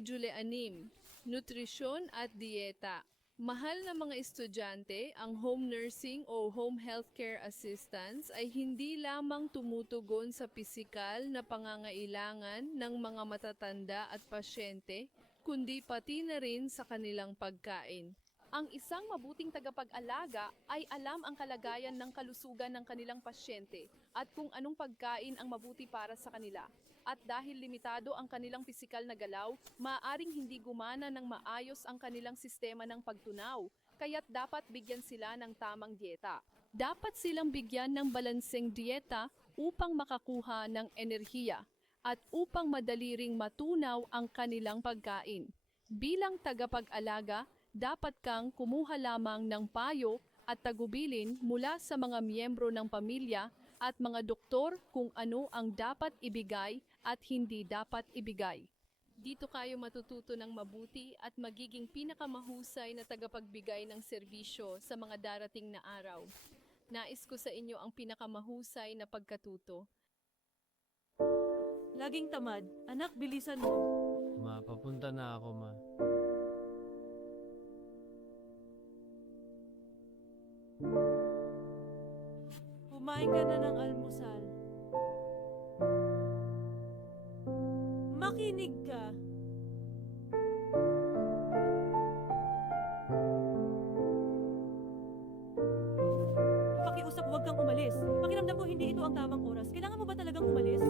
Module 6, Nutrisyon at Dieta. Mahal na mga estudyante, ang home nursing o home healthcare assistance ay hindi lamang tumutugon sa pisikal na pangangailangan ng mga matatanda at pasyente, kundi pati na rin sa kanilang pagkain. Ang isang mabuting tagapag-alaga ay alam ang kalagayan ng kalusugan ng kanilang pasyente at kung anong pagkain ang mabuti para sa kanila. At dahil limitado ang kanilang pisikal na galaw, maaaring hindi gumana ng maayos ang kanilang sistema ng pagtunaw, kaya't dapat bigyan sila ng tamang dieta. Dapat silang bigyan ng balanseng dieta upang makakuha ng enerhiya at upang madali ring matunaw ang kanilang pagkain. Bilang tagapag-alaga, dapat kang kumuha lamang ng payo at tagubilin mula sa mga miyembro ng pamilya at mga doktor kung ano ang dapat ibigay at hindi dapat ibigay. Dito kayo matututo ng mabuti at magiging pinakamahusay na tagapagbigay ng serbisyo sa mga darating na araw. Nais ko sa inyo ang pinakamahusay na pagkatuto. Laging tamad. Anak, bilisan mo. Ma, papunta na ako, ma. Kumain ka na ng almusal. Makinig ka. Pakiusap, huwag kang umalis. Pakiramdam mo hindi ito ang tamang oras. Kailangan mo ba talagang umalis?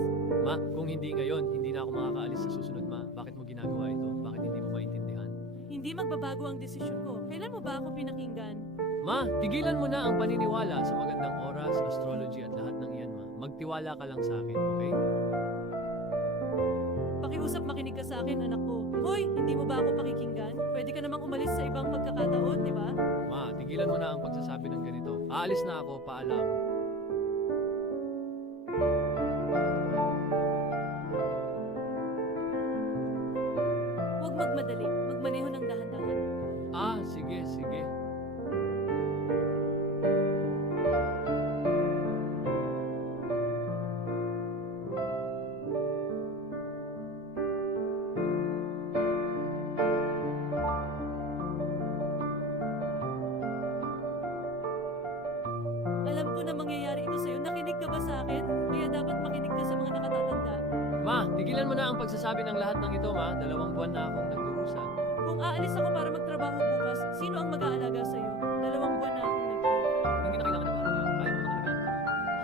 Ma, kung hindi ngayon, hindi na ako makakaalis sa susunod, ma. Bakit mo ginagawa ito? Bakit hindi mo maintindihan? Hindi magbabago ang desisyon ko. Kailan mo ba ako pinakinggan? Ma, tigilan mo na ang paniniwala sa magandang oras, astrology at lahat ng iyan, ma. Magtiwala ka lang sa akin, okay? Pakiusap, makinig ka sa akin, anak ko. Hoy, hindi mo ba ako pakikinggan? Pwede ka namang umalis sa ibang pagkakataon, di ba? Ma, tigilan mo na ang pagsasabi ng ganito. Aalis na ako, paalam. Huwag magmadali. Magmaneho ng dahan-dahan. Ah, sige, sige. Alam ko na mangyayari ito sa'yo. Nakinig ka ba sa akin? Kaya dapat makinig ka sa mga nakatatanda. Ma, tigilan mo na ang pagsasabi ng lahat ng ito, ma. 2 buwan na akong nagdurusa. Kung aalis ako para magtrabaho bukas, sino ang mag-aalaga sa'yo? 2 buwan na akong nag-leave. Hindi na kailangan ng lahat yan. Kaya mo naman alagaan.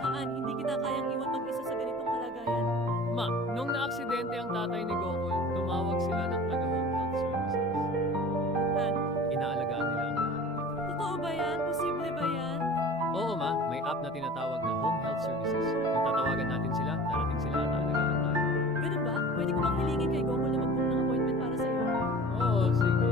Haan, hindi kita kayang iwan mag-isa sa ganitong kalagayan. Ma, nung naaksidente ang tatay ni Gokul, tumawag sila ng taga-home health services. Han, Inaalagaan nila ang lahat. totoo ba yan? Posible ba yan? Oo, ma. May app na tinatawag na home health services. Kung tatawagan natin sila, darating sila at aalagaan tayo. Ganun ba? Pwede ko bang hilingin kay Gokul na mag-book ng appointment para sa'yo? Oo, sige.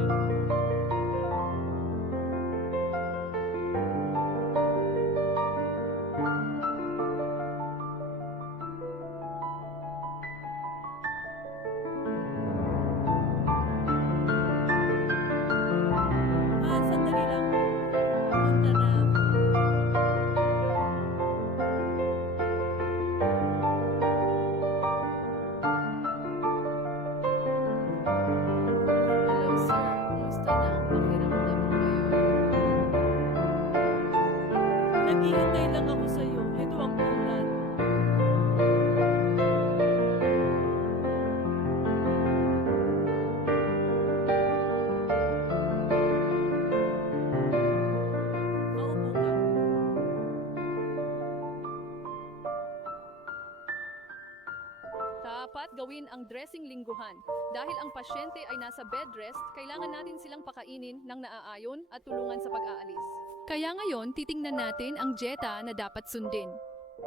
Han, sandali lang. Punta na ako. Hello sir, kumusta na ang pakiramdam mo ngayon? Naghihintay lang ako sa'yo. Ito ang ulat. Maupo ka. Dapat gawin ang dressing lingguhan. Dahil ang pasyente ay nasa bed rest, kailangan natin silang pakainin ng naaayon at tulungan sa pag-aalis. Kaya ngayon, titingnan natin ang dieta na dapat sundin.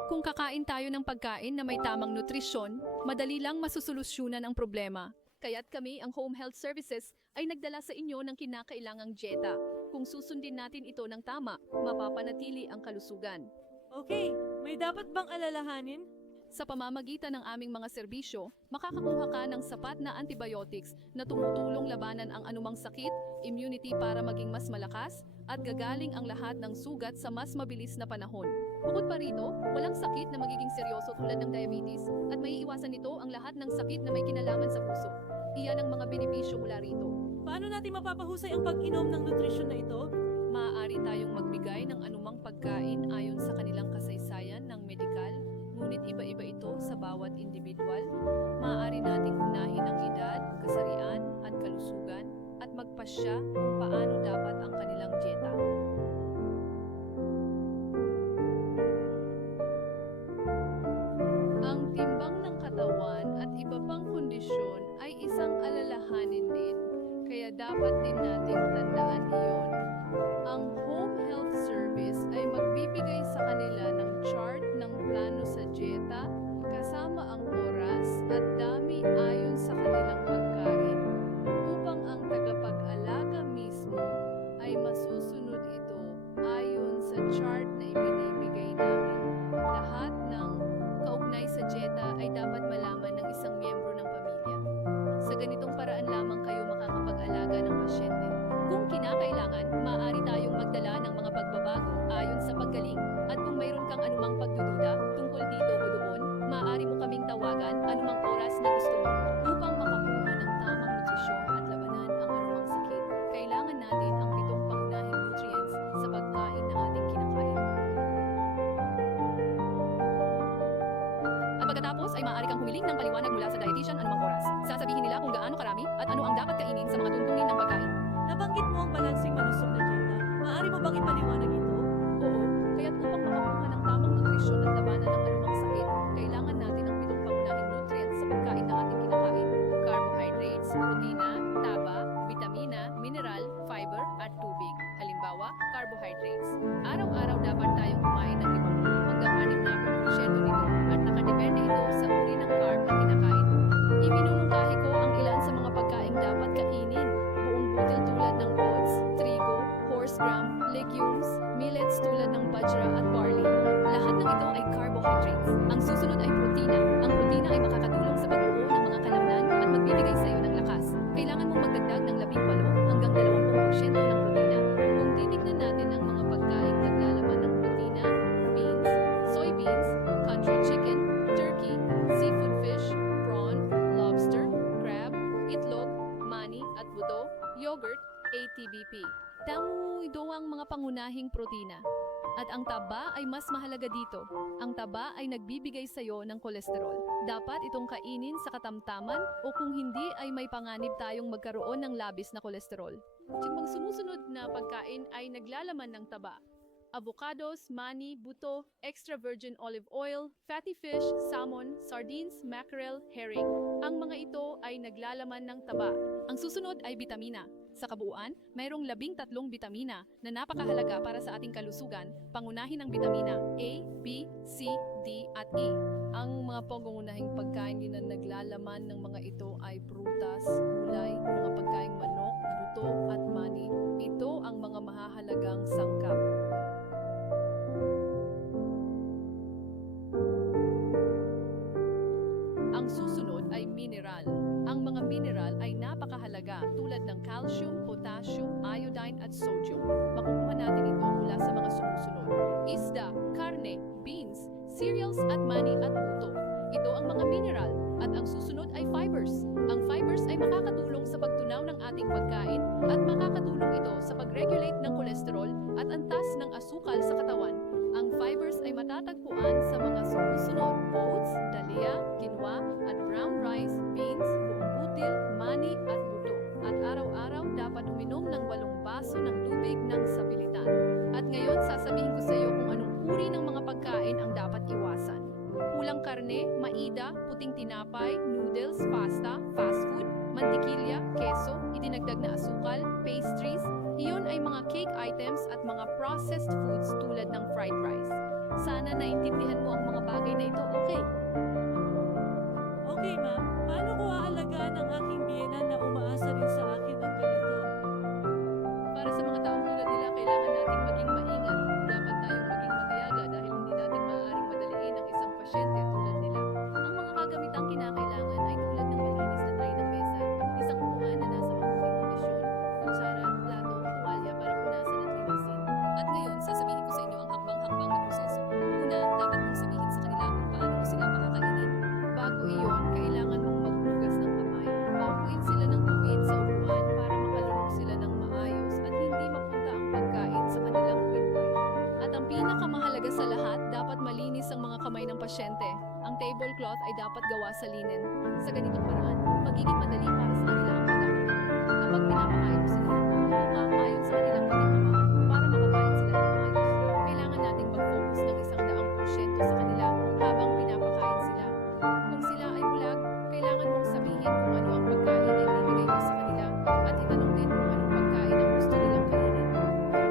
Kung kakain tayo ng pagkain na may tamang nutrisyon, madali lang masusolusyunan ang problema. Kaya't kami, ang Home Health Services, ay nagdala sa inyo ng kinakailangang dieta. Kung susundin natin ito ng tama, mapapanatili ang kalusugan. Okay, may dapat bang alalahanin? Sa pamamagitan ng aming mga serbisyo, makakakuha ka ng sapat na antibiotics na tumutulong labanan ang anumang sakit, immunity para maging mas malakas, at gagaling ang lahat ng sugat sa mas mabilis na panahon. Bukod pa rito, walang sakit na magiging seryoso tulad ng diabetes, at maiiwasan nito ang lahat ng sakit na may kinalaman sa puso. iyan ang mga benepisyo mula rito. Paano natin mapapahusay ang pag-inom ng nutrisyon na ito? Maaari tayong magbigay ng anumang pagkain ayon sa kanilang kasaysayan ng medikal, ngunit iba-iba ito sa bawat individual. Maaari nating unahin ang edad, kasarian, at kalusugan, at magpasya kung paano dapat ang kanilang dieta. Ang timbang ng katawan at iba pang kondisyon ay isang alalahanin din, kaya dapat din nating tandaan iyon. Ang Home Health Service ay magbibigay sa kanila ng chart ng plano sa dieta, kasama ang oras at dami ayon sa kanilang pagkain, upang ang tagapag-alaga mismo ay masusunod ito ayon sa chart na ibinibigay namin. Lahat ng kaugnay sa dieta ay dapat malaman ng isang miyembro ng pamilya. Sa ganitong paraan lamang kayo makakapag-alaga ng pasyente. Kung kinakailangan, maaari tayong magdala ng mga pagbabago ayon sa paggaling, at kung mayroon kang anumang pagdududa tungkol dito o doon, maaari mo kaming tawagan anumang oras na gusto mo upang makakuha ng tamang nutrisyon at labanan ang anumang sakit. Kailangan natin ang 7 pangunahing nutrients sa pagkain na ating kinakain. At pagkatapos ay maaari kang humiling ng paliwanag mula sa dietitian anumang oras. Sasabihin nila kung gaano karami at ano ang dapat kainin sa mga tuntunin ng pagkain. Nabanggit mo ang balansing malusog na dieta. Maaari mo bang ipaliwanag ito? Oo, kaya't upang makakuha ng tamang nutrisyon at labanan ng anumang sakit, kailangan natin ang 7 pangunahing nutrients sa pagkain na ating kinakain. Carbohydrates, protina, taba, vitamina, mineral, fiber, at tubig. Halimbawa, carbohydrates. Araw-araw dapat tayong kumain ng 50 hanggang 60% nito, at nakadepende ito sa uri ng carb na kinakain mo. Iminumungkahi ko ang ilan sa mga pagkaing dapat kainin. Buong butil tulad ng oats, trigo, horse gram, legumes, millets tulad ng bajra at barley. Lahat ng ito ay carbohydrates. Ang susunod ay protina. Ang protina ay makakatulong sa pagbuo ng mga kalamnan at magbibigay sa iyo ng lakas. Kailangan mong magdagdag ng 18 hanggang 20% ng protina. Kung titignan natin ang mga pagkaing naglalaman ng protina, beans, soybeans, country chicken, turkey, seafood fish, prawn, lobster, crab, itlog, mani at buto, yogurt, ATBP. Tamo ito ang mga pangunahing protina. At ang taba ay mas mahalaga dito. Ang taba ay nagbibigay sa iyo ng kolesterol. Dapat itong kainin sa katamtaman, o kung hindi ay may panganib tayong magkaroon ng labis na kolesterol. Ang sumusunod na pagkain ay naglalaman ng taba. Avocados, mani, buto, extra virgin olive oil, fatty fish, salmon, sardines, mackerel, herring. Ang mga ito ay naglalaman ng taba. Ang susunod ay bitamina. Sa kabuuan, mayroong 13 bitamina na napakahalaga para sa ating kalusugan, pangunahin ang bitamina A, B, C, D at E. Ang mga pangunahing pagkain na naglalaman ng mga ito ay prutas, gulay, mga pagkaing manok, buto at mani. Ito ang mga mahahalagang sangkap. Ang susunod ay mineral. Ang mga mineral ay napakahalaga tulad ng calcium, potassium, iodine at sodium. Makukuha natin ito mula sa mga sumusunod: isda, karne, beans, cereals at mani at buto. Ito ang mga mineral. At ang susunod ay fibers. Ang fibers ay makakatulong sa pagtunaw ng ating pagkain at makakatulong ito sa pag-regulate ng kolesterol at antas ng asukal sa katawan. Ang fibers ay matatagpuan sa mga sumusunod: oats, dahlia, quinoa, at brown rice, beans, buong butil, mani, at buto. At araw-araw dapat uminom ng 8 baso ng tubig ng sapilitan. At ngayon sasabihin ko sa iyo kung anong uri ng mga pagkain ang dapat iwasan. Kulang karne, maida, puting tinapay, noodles, pasta, fast food, mantikilya, keso, idinagdag na asukal, pastries. Iyon ay mga cake items at mga processed foods tulad ng fried rice. Sana naintindihan mo ang mga bagay na ito, okay? Okay, ma'am. Paano ko aalagaan ang aking biyenan na umaasa rin sa akin ng ganito? Para sa mga taong tulad nila, kailangan nating maging maingat. Dapat tayong maging matiyaga dahil hindi natin maaaring madaliin ang isang pasyente tulad nila. Ang mga kagamitang kinakailangan ay tulad ng malinis na tray ng mesa, isang upuan na nasa mabuting kondisyon, kutsara, plato, tuwalya para punasan at linisin. At ngayon, sasabihin ko sa inyo ang hakbang-hakbang na proseso. Una, dapat mong sabihin sa kanila kung paano mo sila cloth ay dapat gawa sa linen. Sa ganitong paraan, magiging madali para sa kanila ang paggamit nito. Kapag pinapakain mo sila, umaayon sa kanilang kapitbahay para makakain sila ng maayos. Kailangan nating mag-focus ng 100% sa kanila habang pinapakain sila. Kung sila ay bulag, kailangan mong sabihin kung ano ang pagkain na ibibigay mo sa kanila at itanong din kung anong pagkain ang gusto nilang kainin.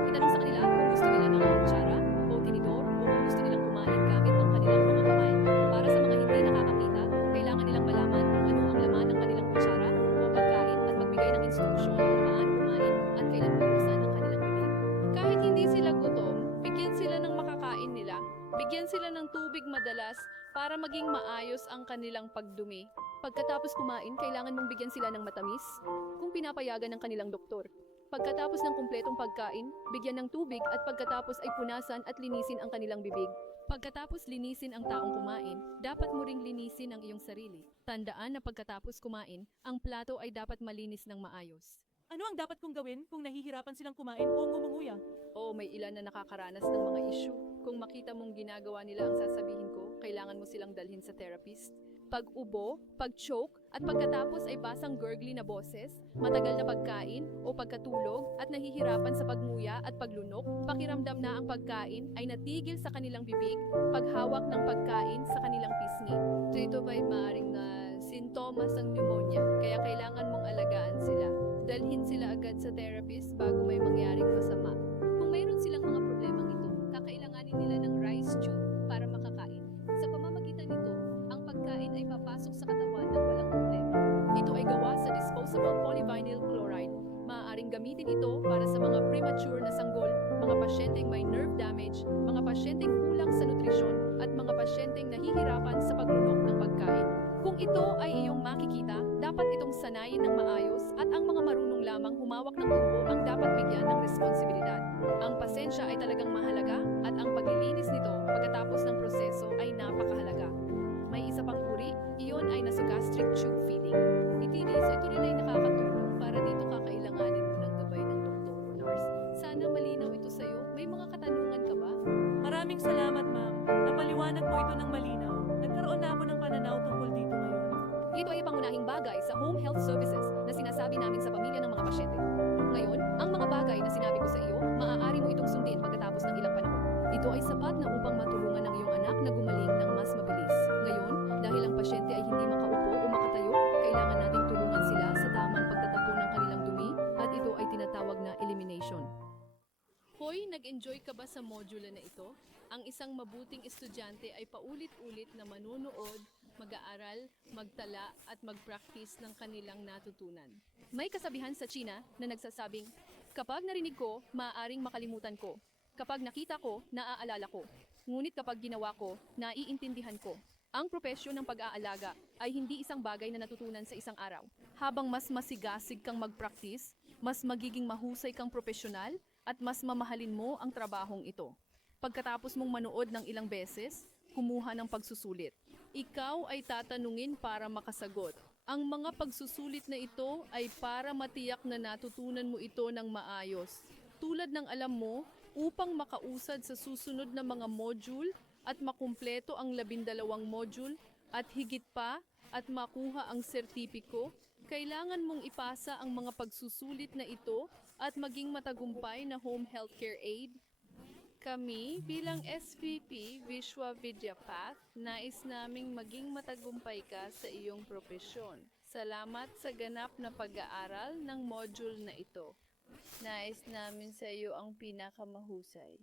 Itanong sa kanila kung gusto nila ng kutsara o tinidor o kung gusto nilang kumain gamit ang kanilang mga kamay. Para sa mga hindi nakakakita, kailangan nilang malaman kung ano ang laman ng kanilang kutsara o pagkain at magbigay ng instruksyon kung paano kumain at kailan bubuksan ang kanilang bibig. Kahit hindi sila gutom, bigyan sila ng makakain nila. Bigyan sila ng tubig madalas para maging maayos ang kanilang pagdumi. Pagkatapos kumain, kailangan mong bigyan sila ng matamis kung pinapayagan ng kanilang doktor. Pagkatapos ng kumpletong pagkain, bigyan ng tubig at pagkatapos ay punasan at linisin ang kanilang bibig. Pagkatapos linisin ang taong kumain, dapat mo ring linisin ang iyong sarili. Tandaan na pagkatapos kumain, ang plato ay dapat malinis ng maayos. Ano ang dapat kong gawin kung nahihirapan silang kumain o ngumunguya? O may ilan na nakakaranas ng mga issue. Kung makita mong ginagawa nila ang sasabihin ko, kailangan mo silang dalhin sa therapist. Pag-ubo, pag-choke, at pagkatapos ay basang gurgly na boses, matagal na pagkain o pagkatulog at nahihirapan sa pagnguya at paglunok, pakiramdam na ang pagkain ay natigil sa kanilang bibig, paghawak ng pagkain sa kanilang pisngi. Ito ba'y maaaring sintomas ng pneumonia, kaya kailangan mong alagaan sila. Dalhin sila agad sa therapist bago may mangyaring masama. Kung mayroon silang mga problemang ito, kakailanganin nila ng rice tube para makakain. Sa pamamagitan nito, ang pagkain ay papasok sa katawan ng walang problema. Ito ay gawa sa disposable polyvinyl chloride. Maaaring gamitin ito para sa mga premature na sanggol, mga pasyenteng may nerve damage, mga pasyenteng kulang sa nutrisyon, at mga pasyenteng nahihirapan sa paglunok ng pagkain. Kung ito ay iyong makikita, dapat itong sanayin ng maayos at ang mga marunong lamang humawak ng tubo ang dapat bigyan ng responsibilidad. Ang pasensya ay talagang mahalaga at ang paglilinis nito pagkatapos ng proseso ay napakahalaga. May isa pang uri, iyon ay nasogastric tube feeding. Ito rin ay nakakatulong para dito kakailanganin mo ng gabay ng doktor o nurse. Sana malinaw ito sa'yo. May mga katanungan ka ba? Maraming salamat, ma'am. Napaliwanag mo ito ng malinaw. Nagkaroon na ako ng pananaw tungkol dito ngayon. Ito ay pangunahing bagay sa home health services na sinasabi namin sa pamilya ng mga pasyente. Ngayon, ang mga bagay na sinabi ko sa iyo, maaari mo itong sundin pagkatapos ng ilang panahon. Ito ay sapat na upang matulungan ang iyong anak na gumaling ng mas mabilis. Ngayon, dahil ang pasyente ay hindi makaupo o makatayo, kailangan nating tulungan sila sa tamang pagtatapo ng kanilang dumi at ito ay tinatawag na elimination. Hoy, nag-enjoy ka ba sa module na ito? Ang isang mabuting estudyante ay paulit-ulit na manunood, mag-aaral, magtala at mag-practice ng kanilang natutunan. May kasabihan sa China na nagsasabing, kapag narinig ko, maaaring makalimutan ko. Kapag nakita ko, naaalala ko. Ngunit kapag ginawa ko, naiintindihan ko. Ang propesyon ng pag-aalaga ay hindi isang bagay na natutunan sa isang araw. Habang mas masigasig kang mag-practice, mas magiging mahusay kang profesional at mas mamahalin mo ang trabahong ito. Pagkatapos mong manood ng ilang beses, kumuha ng pagsusulit. Ikaw ay tatanungin para makasagot. Ang mga pagsusulit na ito ay para matiyak na natutunan mo ito ng maayos. Tulad ng alam mo, upang makausad sa susunod na mga module at makumpleto ang 12 module at higit pa at makuha ang sertipiko, kailangan mong ipasa ang mga pagsusulit na ito at maging matagumpay na home healthcare aide. Kami bilang SVP Vishwa Vidyapath, nais naming maging matagumpay ka sa iyong propesyon. Salamat sa ganap na pag-aaral ng module na ito. Nais namin sa iyo ang pinakamahusay.